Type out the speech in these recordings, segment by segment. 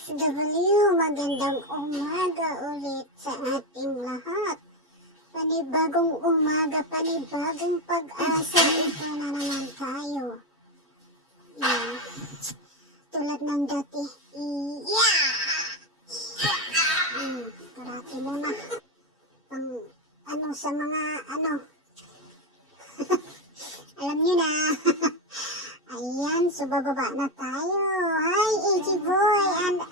OFW, magandang umaga ulit sa ating lahat. Panibagong umaga, panibagong pag-asa, ito na naman tayo. Yan. Tulad ng dati. Karate muna. Sa mga alam nyo na. Ayan, so bababa na tayo. Hi, AG Boy and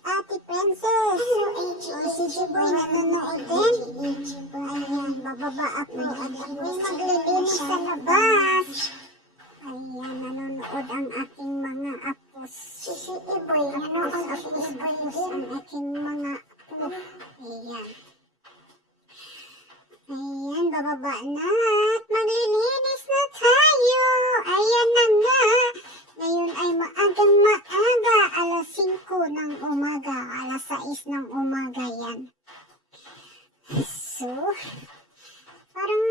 Ate Princess. Si AG Boy nanonood din. Ayan, bababa ako at ako'y maglilinis sa labas. Ayan, nanonood ang aking mga apos. Si Boy, nanonood ang aking mga apo. Ayan. Ayan, bababa na at maglilinis na tayo. Ayan na nga. Ngayon ay maagang maaga. Alas 5 ng umaga. Alas 6 ng umaga yan. So, parang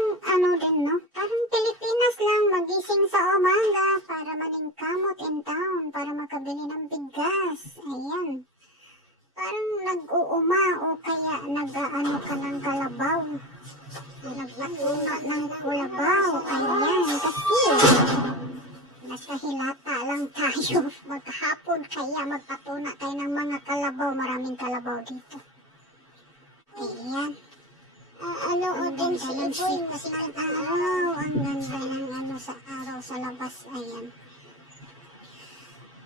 din no? Parang Pilipinas lang magising sa umaga para maningkamot in town. Para makabili ng bigas. Ayan. Parang nag-uuma o kaya nag-ano ka ng kalabaw. Nagpatunga ng kulabaw. Ayan, kasi nagkahilata lang tayo. Maghapon kaya magpatuna tayo ng mga kalabaw. Maraming kalabaw dito. Ayan. O din si Iboy. Sikat ang araw. Ang ganda ng sa araw sa labas. Ayan.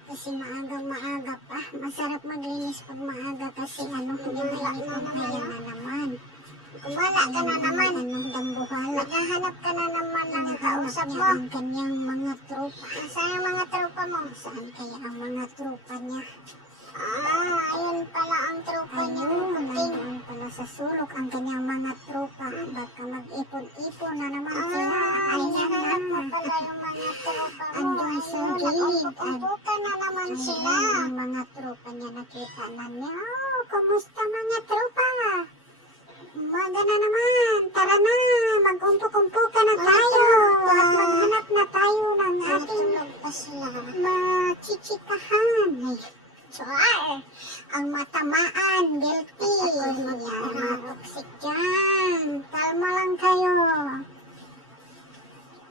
Kasi maaga pa. Masarap maglinis pag maaga kasi hindi mainit ang kaya na naman. Kumala ka na naman. Dambuhala. Naghahanap ka na naman ng kausap mo. Ang kanyang mga tropa. Saan ang mga tropa mo? Saan kaya ang mga tropa niya? Ayun pala ang tropa niya. Ayun pala sa sulok ang kanyang mga tropa. Baka mag-ipon-ipon na naman sila. Ayan na pala yung mga tropa mo. Andun sa gilid. Nag-umpukan na naman sila. Ang mga tropa niya nakita na niya. Kumusta mga tropa? Umaga na naman. Tara na. Mag-umpok-umpuka na tayo. At maghanap na tayo ng ating machichikahan. Char! Ang matamaan, guilty. Mga toxic dyan. Kalma lang kayo.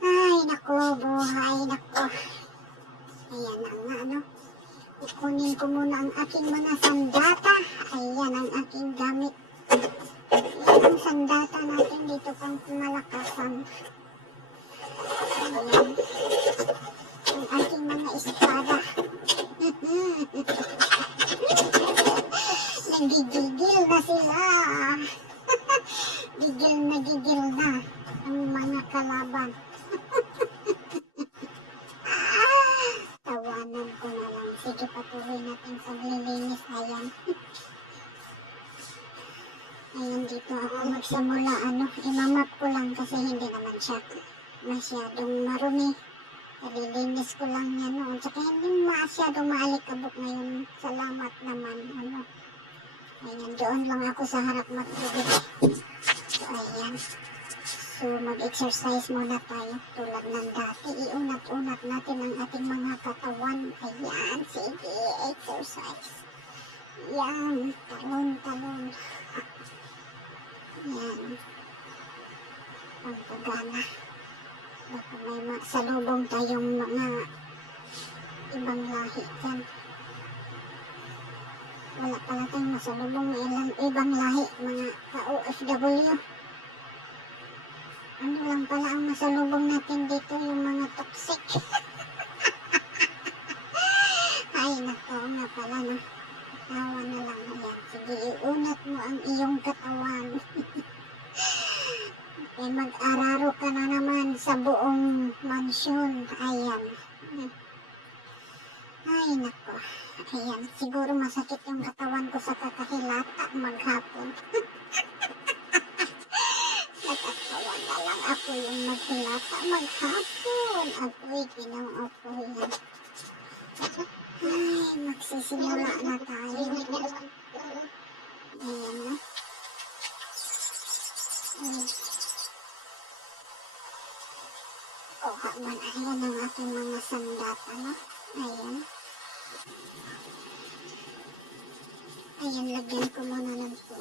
Ay, naku, buhay, naku. Ayan na nga, Kukunin ko muna ang aking mga sandata. Ayan ang aking gamit. Ayan ang sandata natin dito pang malakasan. Ayan. Ang aking mga espada. Nagigigil na sila. Gigil na ang mga kalaban. Tawanan ko na lang. Sige, patuloy natin paglilinis. Ayan. Ayan, dito ako magsimula. Imamap ko lang kasi hindi naman siya masyadong marumi. Nalilinis ko lang yan noon. Tsaka hindi masyadong maalikabok ngayon. Salamat naman. Ayan, doon lang ako sa harap matubig. So, ayan. So, mag-exercise muna tayo. Tulad ng dati. Iunat-unat natin ang ating mga katawan. Ayan, sige. Exercise. Ayan. Talon. Ayan. Pagpagana. Baka may salubong tayong mga ibang lahi dyan. Wala pala tayong masalubong na ibang lahi, mga ka-OFW. Ano lang pala ang masalubong natin dito, yung mga toxic. Ay, nako nga pala na. Tawa na lang. Ayan, sige, iunat mo ang iyong katawan. Eh, mag-araro ka na naman sa buong mansyon. Ayan. Ay, nako. Ayan, siguro masakit yung katawan ko sa kakahilata maghapon. Nakatawa na lang ako yung maghilata maghapon. Ako'y ginoo ko yan. Ay, magsisimula na tayo. Ayan na. Ayan ang aking mga sandata, Ayan. Ayan, lagyan ko muna ng to.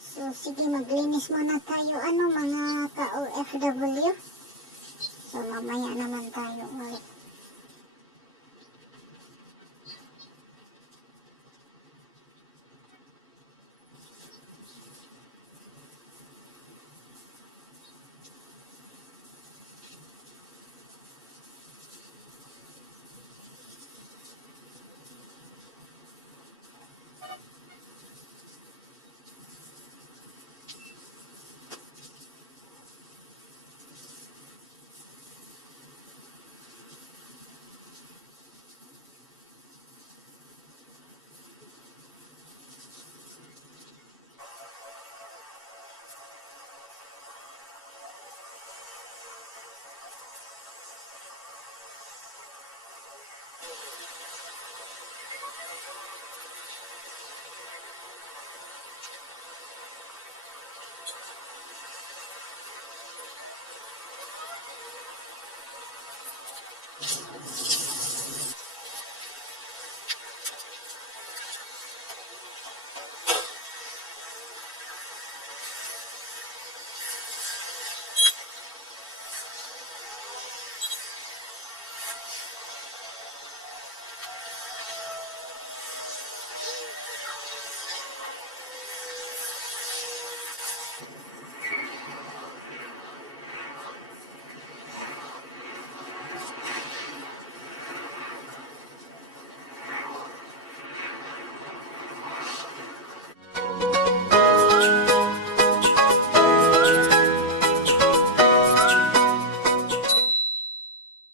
So, sige, maglinis muna tayo, mga ka-OFW. So, mamaya naman tayo ulit.